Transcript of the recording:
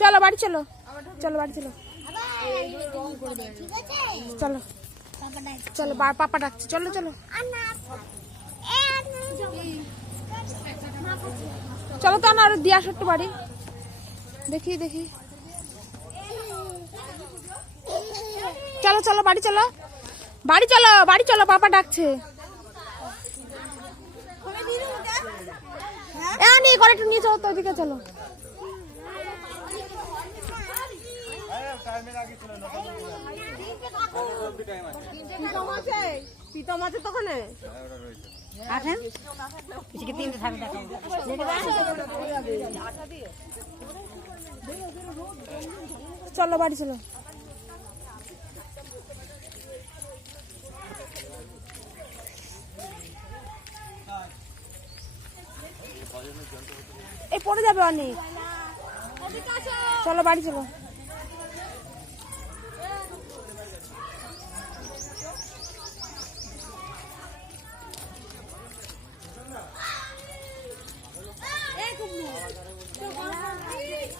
চলো বাড়ি চলো, চলো বাড়ি চলো, চলো চলো, পাপা ডাকছে, চলো চলো চলো। তো না, আরো দিয়ে আসো একটু বাড়ি, দেখি দেখি। চলো চলো বাড়ি চলো, বাড়ি চলো, বাড়ি চলো, পাপা ডাকছে। করে একটু নিয়ে চলো তো, ওইদিকে চলো। চলো বাড়ি চলো। এই পড়ে যাবে অনেক, চলো বাড়ি চলো।